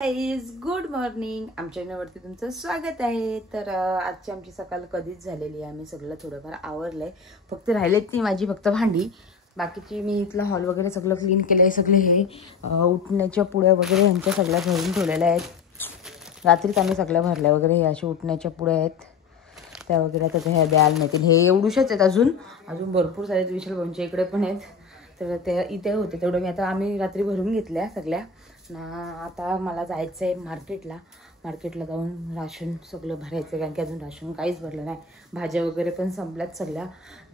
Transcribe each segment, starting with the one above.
Guys good morning. आमच्या चॅनलवरती तुमचं स्वागत आहे. तर आजची आमची सकाळ कधीच झालेली आहे. आम्ही सगळं थोडंफार आवरलंय. फक्त राहिलेत ती माझी फक्त भांडी. बाकीची मी इथला हॉल वगैरे सगळं क्लीन केलं आहे. सगळे हे उठण्याच्या पुड्या वगैरे ह्यांच्या सगळ्या भरून ठेवलेल्या आहेत. रात्रीच आम्ही सगळ्या भरल्या वगैरे. हे अशा उठण्याच्या पुड्या आहेत त्या वगैरे. आता ह्या द्यायला मिळतील. हे एवढूशेच आहेत. अजून भरपूर सारे विशाल भाऊंच्या इकडे पण आहेत. तर ते इथे होते तेवढं मी आता आम्ही रात्री भरून घेतल्या सगळ्या ना. आता मला जायचं आहे मार्केटला जाऊन राशन सगळं भरायचं आहे. कारण की अजून राशन काहीच भरलं नाही. भाज्या वगैरे पण संपल्यात सगळ्या.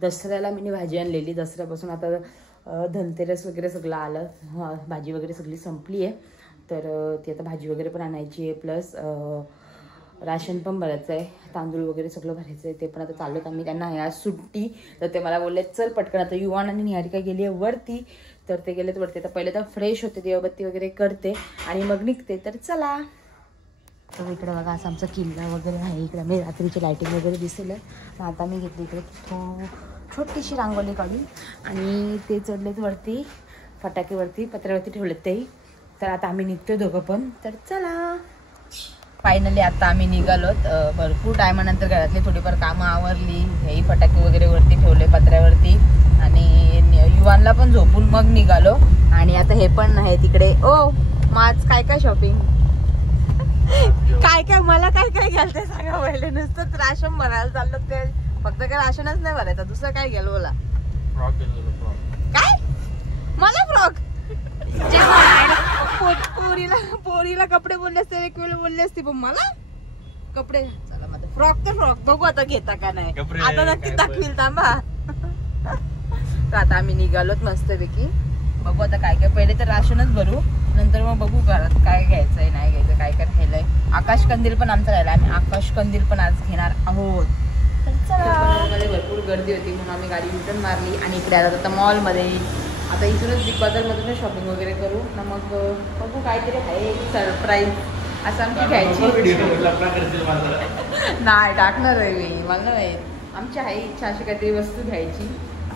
दसऱ्याला मी भाजी आणलेली. दसऱ्यापासून आता धनतेरस वगैरे सगळं आलं. भाजी वगैरे सगळी संपली आहे. तर ती आता भाजी वगैरे पण आणायची आहे. प्लस राशन पण भरायचं आहे. तांदूळ वगैरे सगळं भरायचं आहे. ते पण आता चालत आम्ही. त्यांना आज सुट्टी. तर ते मला बोलले चल पटकन. आता युवान आणि निहारिका गेली आहे वरती. तर ते गेलेत वरती. तर पहिले तर फ्रेश होते, देवबत्ती वगैरे करते आणि मग निघते. तर चला. तर इकडे बघा असा आमचा किल्ला वगैरे आहे. इकडे मी रात्रीची लायटिंग वगैरे दिसेल. आता मी घेतली इकडे छोटीशी रांगोळी काढली आणि ते चढलेत वरती फटाकेवरती पत्र्यावरती ठेवलेत ते. तर आता आम्ही निघतोय दोघं पण. तर चला. फायनली आता आम्ही निघालोत. भरपूर टायमानंतर घरातली थोडीफार कामं आवरली. हेही फटाके वगैरे वरती ठेवले पत्र्यावरती आणि युवानला पण झोपून मग निघालो. आणि आता हे पण आहे तिकडे. ओ माझ काय शॉपिंग काय मला काय घ्याल ते सांगा पहिले. नुसतं राशन भरायला चाललो ते. फक्त काय राशनच नाही भरायचं. दुसरं काय घ्याल बोला. काय मला फ्रॉक पोरीला कपडे बोलले असते. एक वेळ बोलले असते पण मला कपडे. चला माझं फ्रॉक तर फ्रॉक बघू आता घेता का नाही. आता नक्की दाखवील थांबा. तर आता आम्ही निघालोत मस्तपैकी. बघू आता काय काय. पहिले तर राशनच भरू नंतर मग बघू घरात काय घ्यायचंय नाही घ्यायचं काय काय राहिलंय. आकाश कंदील पण आमचा राहिला. आम्ही आकाश कंदील पण आज घेणार आहोत. मध्ये भरपूर गर्दी होती म्हणून आम्ही गाडी रिटर्न मारली आणि इकडे आता मॉलमध्ये. आता इथूनच बिग बाजारमधूनच शॉपिंग वगैरे करू ना. मग बघू काहीतरी आहे सरप्राईज असं आमची घ्यायची. नाही टाकणार आहे मी. मला नाही. आमची आहे इच्छा अशी काहीतरी वस्तू घ्यायची.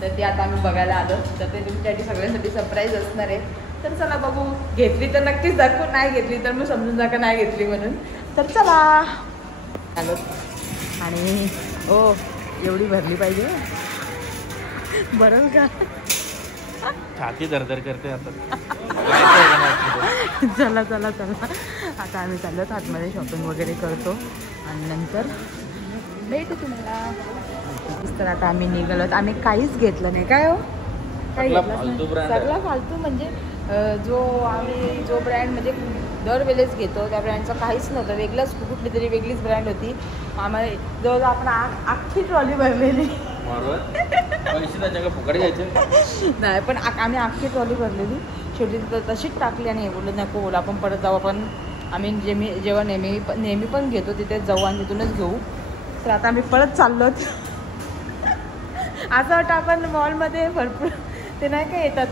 तर ते आता आम्ही बघायला आलो. तर ते तुमच्यासाठी सगळ्यांसाठी सरप्राईज असणार आहे. तर चला बघू. घेतली तर नक्कीच दाखवू. नाही घेतली तर मग समजून जा का नाही घेतली म्हणून. तर चला आलो. आणि ओ एवढी भरली पाहिजे बरं का. छाती दरदर करते आता. चला चला चला. आता आम्ही चाललो आतमध्ये शॉपिंग वगैरे करतो आणि नंतर भेटू तुम्हाला. तर आता आम्ही निघालोत. आम्ही काहीच घेतलं नाही. काय हो काही घेतलं सगळा फालतू. म्हणजे जो ब्रँड म्हणजे दरवेळेस घेतो त्या ब्रँडचं काहीच नव्हतं. वेगळंच कुठली तरी वेगळीच ब्रँड होती. आम्हाला जवळ आपण अख्खी ट्रॉली भरलेली. नाही पण आम्ही अख्खी ट्रॉली भरलेली. शेवटी तशीच टाकली आणि बोललो नको बोल आपण परत जाऊ. आपण आम्ही जेव्हा नेहमी पण घेतो तिथेच जाऊ आणि तिथूनच घेऊ. तर आता आम्ही परत चाललोत. असं वाटतं आपण मॉलमध्ये भरपूर ते नाही का येतात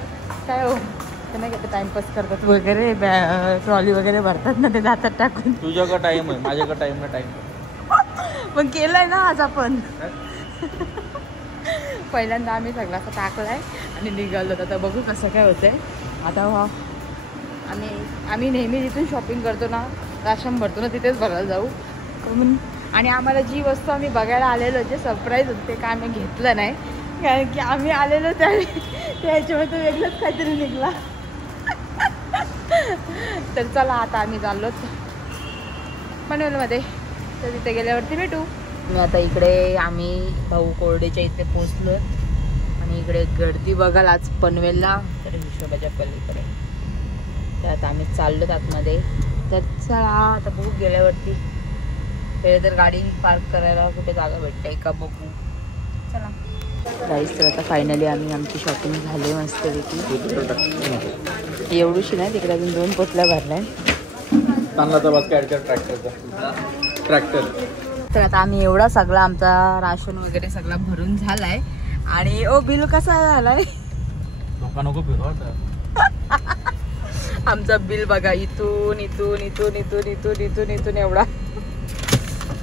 काय हो ते नाही का टाइमपास करतात वगैरे. ट्रॉली वगैरे भरतात ना ते जातात टाकून. तुझ्याकडे टाइम आहे माझ्याकडे टाइम नाही. टाइम पण केलंय ना आज आपण. पहिल्यांदा आम्ही सगळा असं टाकलाय आणि निघालो. आता बघू कसं काय होतंय. आता आम्ही नेहमी जिथून शॉपिंग करतो ना राशन भरतो ना तिथेच भरायला जाऊ. आणि आम्हाला जी वस्तू आम्ही बघायला आलेलो जे सरप्राईज होते ते काय आम्ही घेतलं नाही. कारण की आम्ही आलेलो त्याच्यामध्ये वेगळंच काहीतरी निघला. तर चला आता आम्ही चाललो पनवेलमध्ये. तर तिथे गेल्यावरती भेटू. आता इकडे आम्ही भाऊ कोरडेच्या इथे पोचलो आणि इकडे गर्दी बघाल आज पनवेलला. तर हिशोबाच्या पलीकडे. तर आता आम्ही चाललो आतमध्ये. तर चला आता बघू गेल्यावरती. पहिले तर गाडी पार्क करायला कुठे जागा भेटते का बघू. चला गाईस. तर आता फायनली आमची शॉपिंग झाली मस्तपैकी. एवढीशी नाही तिकडे अजून 2 पोटल्या भरल्या. ट्रॅक्टर. तर आता आम्ही एवढा सगळा आमचा राशन वगैरे सगळा भरून झालाय. आणि ओ बिल कसा झालाय. नको आमचा बिल बघा इथून इथून इथून इथून इथून इथून इथून एवढा.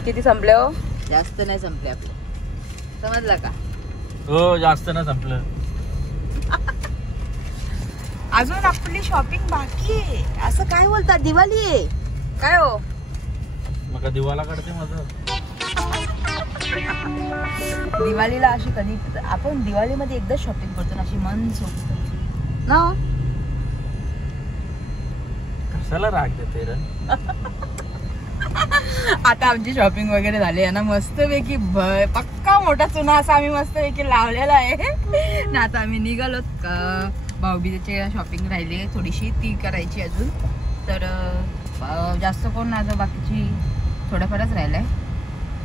किती संपले हो. जास्त नाही संपले आपले. समजलं का. हो जास्त नाही संपलं. अजून आपली शॉपिंग बाकी आहे. असं काय बोलतात. दिवाळी आहे. काय हो मग दिवाला काढते माझं. दिवाळीला अशी कधी आपण दिवाळीमध्ये एकदा शॉपिंग करतो ना, अशी मन सोडत ना. कशाला राग देते रे. आता आमची शॉपिंग वगैरे झाली आहे ना, मस्तपैकी पक्का मोठा चुना असा आम्ही मस्तपैकी लावलेला आहे ना. आता आम्ही निघालोत. भाऊबीजेची शॉपिंग राहिली आहे थोडीशी, ती करायची अजून. तर जास्त कोण ना, बाकीची थोडंफारच राहिलंय,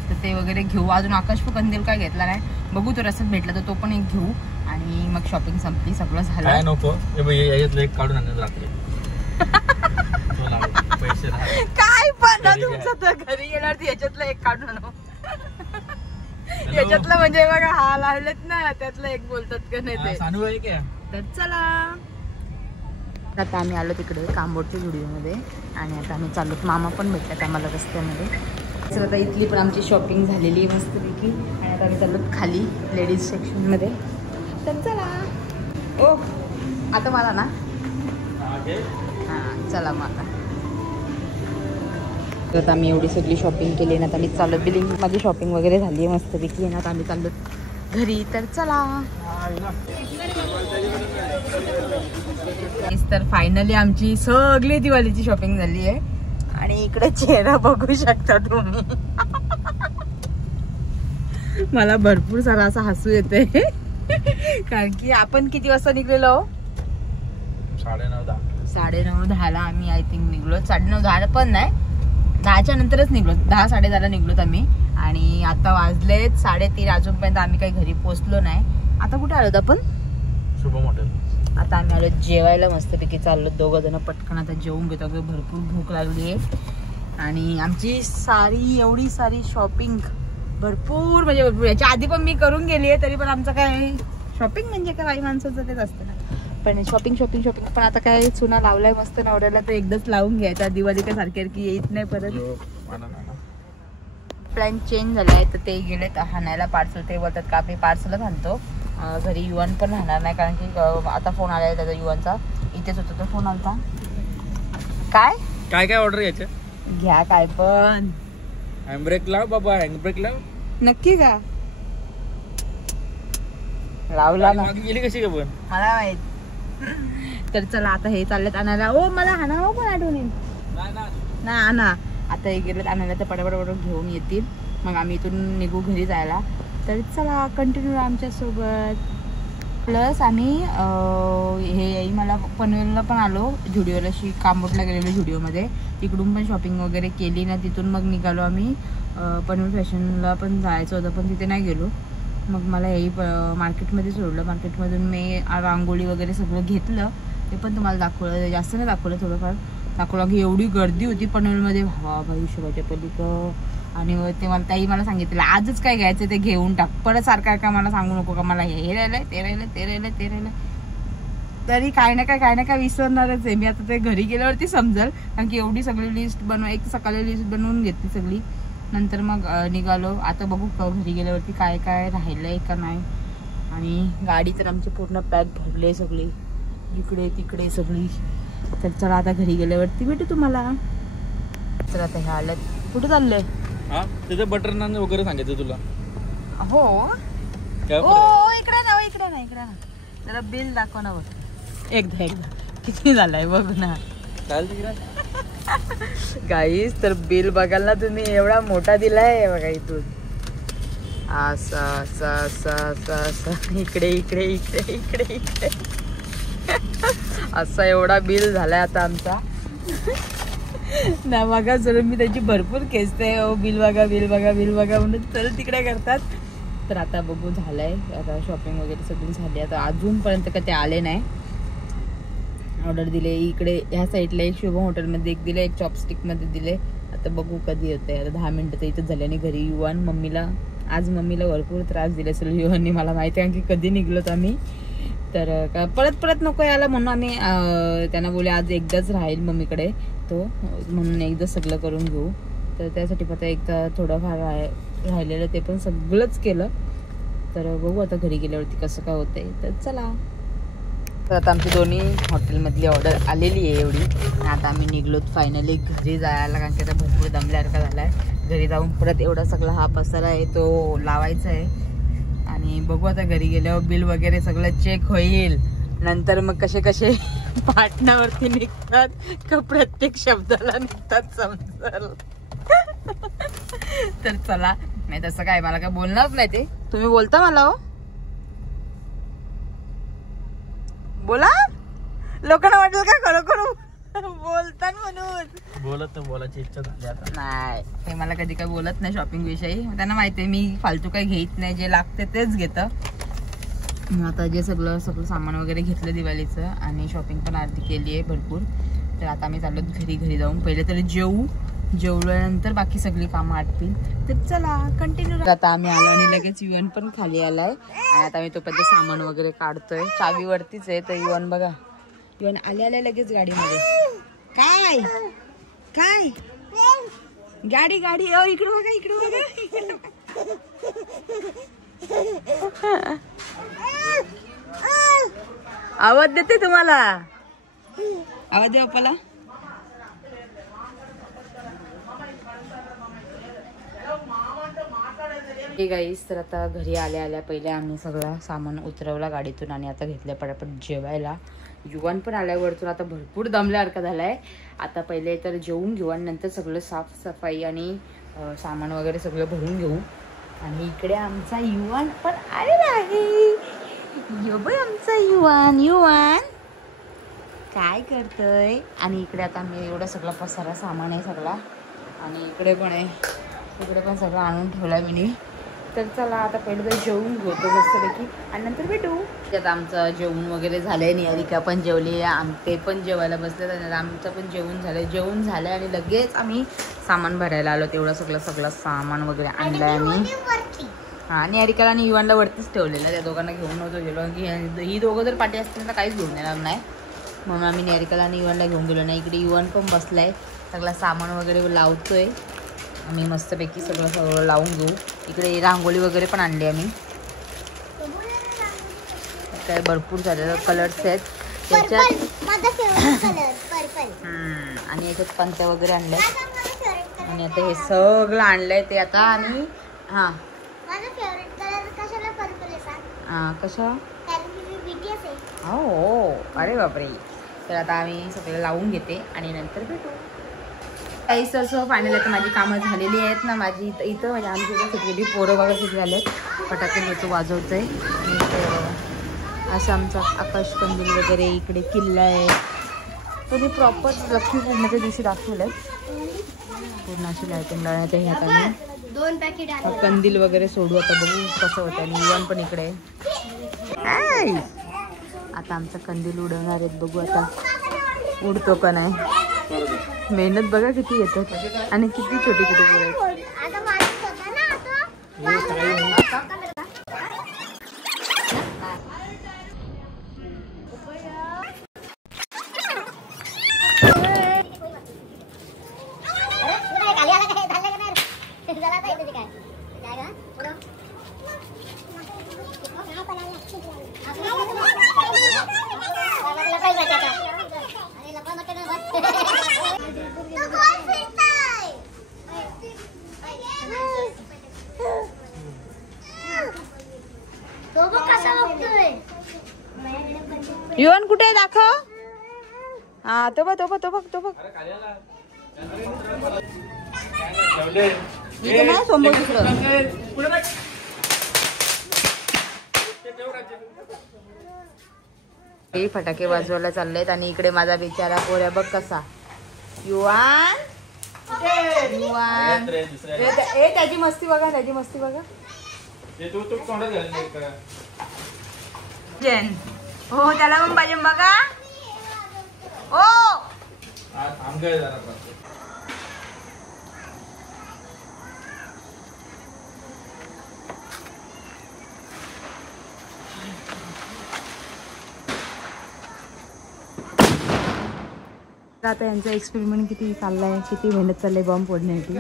तर ते वगैरे घेऊ. अजून आकाश कंदील काय घेतला नाही, बघू तो रस्त्यात भेटला तर तो पण एक घेऊ. आणि मग शॉपिंग संपली, सगळं झालं. काय नको याच्यातलं एक काढून आणत रात्री. पैसे काय पण तुमचं, तर घरी गेल्यावरती याच्यातलं एक काढून आणू. याच्यातलं म्हणजे बघा हा लावलेत ना, त्यातलं एक बोलतात का नाही ते. सानू आहे क्या? तर चला, आता आम्ही आलो तिकडे कांबोडच्या जुडिओमध्ये आणि आता आम्ही चाललो. मामा पण भेटतात आम्हाला रस्त्यामध्ये. तर आता इथली पण आमची शॉपिंग झालेली आहे मस्तपैकी. आणि आता आम्ही चाललो खाली लेडीज सेक्शनमध्ये. तर चला. ओ आता मला ना, हां चला मग आता आम्ही एवढी सगळी शॉपिंग केली ना, आता आम्ही चाललो. बिलिंग माझी शॉपिंग वगैरे झाली आहे मस्तपैकी. आणि आता आम्ही चाललो घरी. तर चला. तर फायनली आमची सगळी दिवाळीची शॉपिंग झाली आहे. आणि इकडे चेहरा बघू शकता तुम्ही. मला भरपूर सारा असा हसू येते कारण की आपण किती वाजता निघलेलो? 9:30 आम्ही आय थिंक निघलो. 9:30 पण नाही, 10च्या नंतरच निघलो. 10-10:30 निघलोत आम्ही. आणि आता वाजलेत 3:30. अजूनपर्यंत आम्ही काही घरी पोहोचलो नाही. आता कुठे आलोत आपण? शुभम हॉटेल. आता आम्ही आलो जेवायला मस्तपैकी. चाललो 2 जण पटकन आता जेवून घेतो. भरपूर भूक लागली आहे. आणि आमची एवढी सारी शॉपिंग भरपूर म्हणजे भरपूर. याच्या आधी पण मी करून गेली आहे, तरी पण आमचं काय शॉपिंग म्हणजे काय बाई माणसाचं तेच असतं ना. पण शॉपिंग पण आता काय चुना लावलाय मस्त नवऱ्याला, तर एकदाच लावून घ्यायचा. दिवाळी काय सारखी येत नाही परत. प्लॅन चेंज झालाय, तर ते गेलेत हाणायला पार्सल. ते बोलतात का आम्ही पार्सलच आणतो घरी. युवन पण राहणार नाही, कारण की आता फोन आलाय त्याचा युवनचा. इथेच होता तो फोन आलता. काय ऑर्डर घ्यायचं? घ्या काय पण. हँडब्रेक लाव बाबा, हँडब्रेक लाव. नक्की का? लावला ना. गेली कशी का पण मला माहित. तर चला आता हे चाललेत आणायला. ओ मला हाणावं पण आठवण येईल ना. आणा आता हे गेलेत आणायला, तर पटापट घेऊन येतील. मग आम्ही इथून निघू घरी जायला. तर चला कंटिन्यू आमच्या सोबत. प्लस आम्ही मला पनवेलला पण आलो, जुडिओला. कांबोटला गेलेलो जुडिओमध्ये. तिकडून पण शॉपिंग वगैरे केली ना. तिथून मग निघालो आम्ही पनवेल फॅशनला पण जायचं होतं, पण तिथे नाही गेलो. मग मला हे मार्केटमध्ये सोडलं. मार्केटमधून मी रांगोळी वगैरे सगळं घेतलं. ते पण तुम्हाला दाखवलं, जास्त नाही दाखवलं, थोडंफार दाखवलं. की एवढी गर्दी होती पनवेलमध्ये, भाई शिवाच्या पलीकडं. आणि ते मला सांगितलं आजच काय घ्यायचं ते घेऊन टाक, परत सारखं मला सांगू नको का मला हे राहिलंय ते राहिलंय. तरी काय ना काय विसरणारच आहे मी. आता ते घरी गेल्यावरती समजेल, कारण की एवढी सगळी लिस्ट एक सकाळी लिस्ट बनवून घेतली सगळी. नंतर मग निघालो. आता बघू घरी गेल्यावरती काय काय राहिलंय का नाही. आणि गाडी तर आमची पूर्ण पॅक भरली सगळी, इकडे तिकडे सगळी. तर चला आता घरी गेल्यावरती भेटू तुम्हाला. तर आता हे आलं. कुठे चाललंय? हा तिथे बटर नान वगैरे सांगायचं तुला. हो इकडे ना जरा बिल दाखव ना. बघ एकदा किती झालाय बघ ना. गाईस तर बिल बघाल ना तुम्ही, एवढा मोठा दिलाय बघा. इथून असं इकडे असा एवढा बिल झालाय आता आमचा ना. बघा चलून मी त्याची भरपूर खेचते. बिल बघा म्हणून चल तिकडे करतात. तर आता बघू झालंय. आता शॉपिंग वगैरे सगळी झाली. आता अजूनपर्यंत का ते आले नाही. ऑर्डर दिले इकडे ह्या साईडला, एक शुभम हॉटेलमध्ये एक दिले, एक चॉपस्टिकमध्ये दिले. आता बघू कधी होतंय. आता 10 मिनिटं तर इथंच झाले. आणि घरी युवन आज मम्मीला भरपूर त्रास दिले असेल युवननी, मला माहिती आहे, की कधी निघलोत आम्ही. तर परत नको याला म्हणून आम्ही त्यांना बोले आज एकदाच राहील मम्मीकडे तो, म्हणून एकदा सगळं करून घेऊ. तर त्यासाठी आता एकदा थोडंफार राहिलेलं ते पण सगळंच केलं. तर बघू आता घरी गेल्यावरती कसं काय होतंय. तर चला. तर आता आमची दोन्ही हॉटेलमधली ऑर्डर आलेली आहे एवढी. आणि आता आम्ही निघलोत फायनली घरी जायला, कारण की आता भरपूर दमल्यासारखा झाला आहे. घरी जाऊन परत एवढा सगळा हा पसारा आहे तो लावायचा आहे. आणि बघू आता घरी गेल्यावर बिल वगैरे सगळं चेक होईल. नंतर मग कसे कसे पाटणावरती निघतात का प्रत्येक शब्दाला निघतात समजल. तर चला. नाही तसं काय, मला काय बोलणारच नाही ते. तुम्ही बोलता मला हो, बोला. लोकांना वाटेल का खरोखर बोलतात म्हणून. बोलत तर बोलायची इच्छा झाली आता. नाही, ते मला कधी काय बोलत नाही शॉपिंग विषयी. त्यांना माहिती आहे मी फालतू काही घेत नाही, जे लागते तेच घेतं. आता जे सगळं सामान वगैरे घेतलं दिवाळीचं आणि शॉपिंग पण अर्धी केली आहे भरपूर. तर आता आम्ही चाललो घरी जाऊन. पहिले तरी जेवल्यानंतर बाकी सगळी कामं आटतील. तर चला कंटिन्यू. आता आम्ही आलो आणि लगेच युवन पण खाली आलाय. आणि आता मी तोपर्यंत सामान वगैरे काढतोय. चावी वरतीच आहे. तर युवन बघा, युवन आल्या लगेच गाडीमध्ये. काय काय गाडी इकडे बघा. आवाज देते तुम्हाला, आवाज दे बाप्पाला. गाईस, तर आता घरी आल्या पहिले आम्ही सगळं सामान उतरवला गाडीतून आणि आता घेतलं पटापट जेवायला. युवन पण आल्यावरतून आता भरपूर दमल्यासारखा झालाय. आता पहिले तर जेवून घेऊ आणि नंतर सगळं साफसफाई आणि सामान वगैरे सगळं भरून घेऊ. आणि इकडे आमचा युवन पण आलेला आहे. यो बाई आमचा युवन काय करतोय. आणि इकडे आता मी एवढा सगळा पसारा सामान आहे सगळा. आणि इकडे पण आहे, इकडे पण सगळं आणून ठेवला मी. तर चला आता पहिलं तर जेवून घेतो मस्तपैकी आणि नंतर भेटू. त्यात आमचं जेवण वगैरे झालंय. निहारिका पण जेवली, ते पण जेवायला बसले. तर आमचं पण जेवण झालं आणि लगेच आम्ही सामान भरायला आलो. तेवढं सगळं सामान वगैरे आणलंय आम्ही. हां, निहारिकाला आणि युवनला वरतीच ठेवलेलं. त्या दोघांना घेऊन नव्हतो गेलो की ही दोघं जर पाठी असतील तर काहीच घेऊन येणार नाही. म्हणून आम्ही निहारिकाला आणि युवनला घेऊन गेलो नाही. इकडे युवन पण बसलाय, सगळं सामान वगैरे लावतोय. आम्ही मस्तपैकी सगळं लावून घेऊ. इकडे रांगोळी वगैरे पण आणली आम्ही. काय भरपूर झालेलं कलर्स आहेत त्याच्यात. आणि याच्यात पंत्या वगैरे आणल्या. आणि आता हे सगळं आणलंय ते आता. आणि हां कशा हो, अरे बापरे. तर आता आम्ही सगळं लावून घेते आणि नंतर भेटू. काही सर फायनल आता माझी कामं झालेली आहेत ना. माझी इथं म्हणजे आमची इथं सगळी पोरं वगैरे किती झाले. फटाके होतो वाजवत आहे. आणि असं आमचा आकाश कंदील वगैरे इकडे किल्ला आहे. तर मी प्रॉपर लक्ष्मीपूजनाच्या दिवशी दाखवलं आहे. पूर्ण अशी लायटिंग लावण्यात आहे. आता मी कंदील वगैरे सोडू. आता बघू कसं होतं. आणि युवन पण इकडे आहे. आता आमचा कंदील उडवणार आहेत. बघू आता उडतो का नाही. मेहनत बघा किती येतात आणि किती छोटी छोटी पोरं आहेत. युवन कुठे आहे दाखव. हा तो बघ. नाही सोमवार तिकडं. हे फटाके वाजवायला चाललेत. आणि इकडे माझा बिचारा पोऱ्या बघ कसा. युवन त्याची मस्ती बघा. जेन हो, त्याला पण पाहिजे बघा. हो आता यांचा एक्सपेरिमेंट किती चाललाय, किती मेहनत चाललंय बॉम्ब फोडण्यासाठी.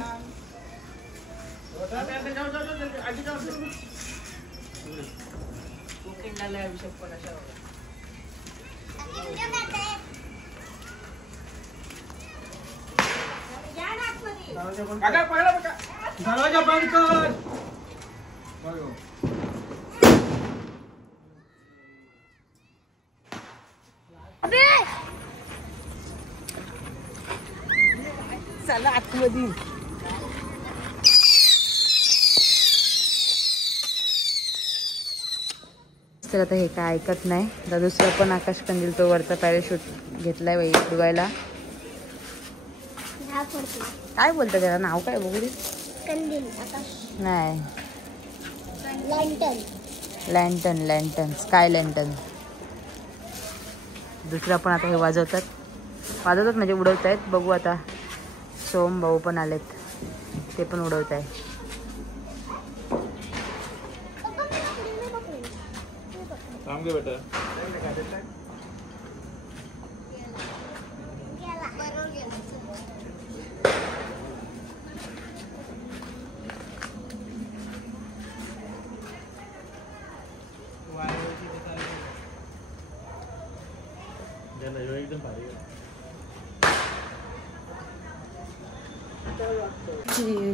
दरवाजा बंद कर. चला आतमध्ये. तर आता हे काय ऐकत नाही. आता दुसरं पण आकाश कंदील तो वरचा पॅराशूट घेतलाय बाई उडवायला. काय बोलतं त्याला नाव काय बघू दे. नाही लँटन लँटन स्काय लँटन. दुसरा पण आता हे वाजवतात म्हणजे उडवत आहेत. बघू आता. सोम भाऊ पण आलेत ते पण उडवत आहे. बेटा एकदम भारी.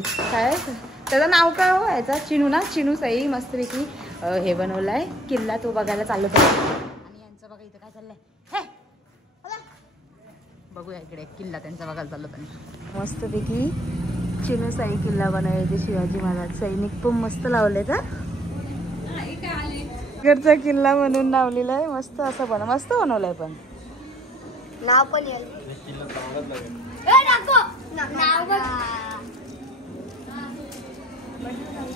काय त्याचं नाव काय हो याचा. चिनू ना. चिनू साई मस्तपैकी हे बनवलाय किल्ला. तो बघायला चाललो होता. आणि यांचं बघा इथं काय चाललंय. बघूया इकडे किल्ला त्यांचा बघायला चाललो होता. मस्तपैकी चिनू साई किल्ला बनवायचे. शिवाजी महाराज सैनिक पण मस्त लावले का. इकडचा किल्ला म्हणून लावलेला आहे. मस्त असं मस्त बनवलंय. पण नाव पण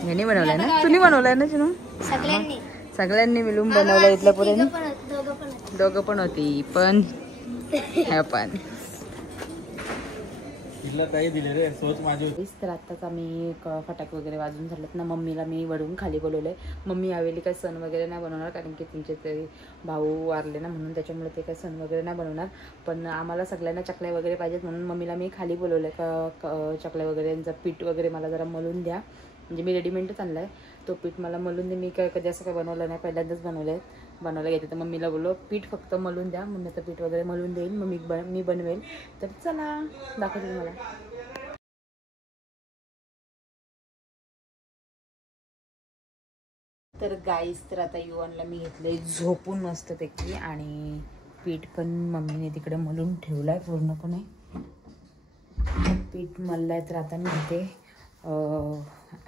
ह्याने बनवलंय ना. तुम्ही बनवलंय ना चिनू. सगळ्यांनी मिळून बनवलं. इथल्या पोरांनी दोघं पण होती. पण ह्या पण दिले रे सोच माझी होती. तर आत्ताच आम्ही फटाके वगैरे वाजून झालेत ना. मम्मीला मी वरून खाली बोलवलंय. मम्मी यावेळी काही सण वगैरे नाही बनवणार कारण की तुमचे तरी भाऊ वारले ना म्हणून त्याच्यामुळे ते काही सण वगैरे नाही बनवणार. पण आम्हाला सगळ्यांना चकल्या वगैरे पाहिजेत म्हणून मम्मीला मी खाली बोलवलंय का चकल्या वगैरेंचं पीठ वगैरे मला जरा मलून द्या. म्हणजे मी रेडीमेडच आणलाय. तो पीठ मला मलून दे. मी काय कधी असं काय बनवलं नाही. पहिल्यांदाच बनवायला घेते. तर मम्मीला बोललो पीठ फक्त मलून द्या. मम्मी तर पीठ वगैरे मलून देईल. मग मी बनवेल. तर चला दाखवते मला. तर गाईस तर आता युवानला मी घेतलंय झोपून मस्तपैकी. आणि पीठ पण मम्मीने तिकडे मलून ठेवलाय पूर्णपणे. पीठ मललाय. तर आता मी घेते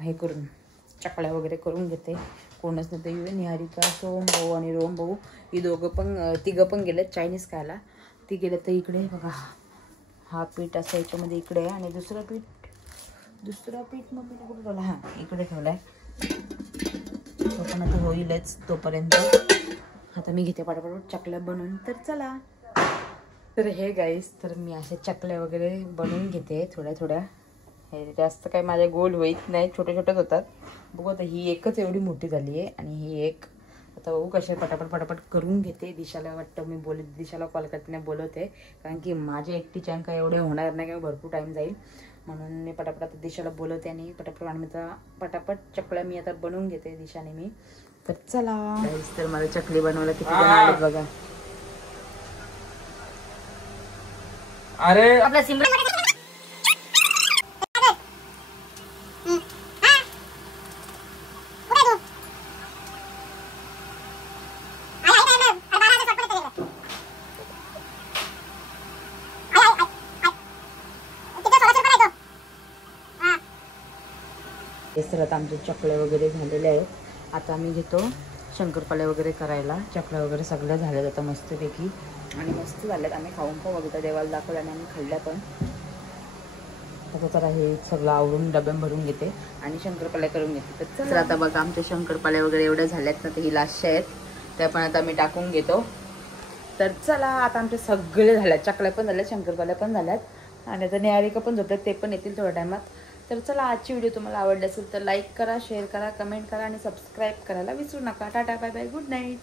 हे करून चकल्या वगैरे करून घेते. कोणच नाही तर युवे निहारिका सोम भाऊ आणि रोम भाऊ ही तिघं पण गेलेत चायनीज खायला. ती गेले तर इकडे बघा हा पीठ असं याच्यामध्ये इकडे आहे. आणि दुसरा पीठ मम्मीने कुठे ठेवला. हां इकडे ठेवलाय. तो पण आता होईलच तोपर्यंत. आता मी घेते पटापट चकल्या बनवून. तर चला. तर हे गाईस तर मी अशा चकल्या वगैरे बनवून घेते थोड्या थोड्या. हे जास्त काही माझ्या गोल होईत नाही. छोटे छोटेच होतात. बघू आता ही एकच एवढी मोठी झाली आहे. आणि ही एक आता बघू कशा पटापट करून घेते. दिशाला वाटतं मी दिशाला कॉल करते बोलवते कारण की माझे एकटीच्या काय एवढे होणार नाही किंवा भरपूर टाईम जाईल म्हणून मी पटापट आता दिशाला बोलवते. आणि पटापट चकल्या मी आता बनवून घेते दिशाने मी. तर चला. तर मला चकली बनवायला किती जण आलेत बघा. अरे आपला सिमरन तर आता आमचे चकल्या वगैरे झालेले आहेत. आता आम्ही घेतो शंकरपाळे वगैरे करायला. चकल्या वगैरे सगळ्या झाल्यात आता मस्तपैकी. आणि मस्त झाल्यात. आम्ही खाऊन बघितलं देवाला दाखवलं आणि आम्ही खाल्ल्या पण. आता जरा हे सगळं आवरून डब्यात भरून घेते आणि शंकरपाळे करून घेते. तर आता बघा आमच्या शंकरपाळे वगैरे एवढ्या झाल्यात ना. तर ही लास्टच्या आहेत त्या पण आता मी टाकून घेतो. तर चला आता आमचे सगळे झाल्यात. चकल्या पण झाल्यात शंकरपाळे पण झाल्यात. आणि आता निहारिका पण झोपल्यात. ते पण येतील थोड्या टायमात. तर चला आजची व्हिडिओ तुम्हाला आवडली असेल तर लाईक करा शेअर करा कमेंट करा आणि सबस्क्राईब करायला विसरू नका. Tata bye bye good night.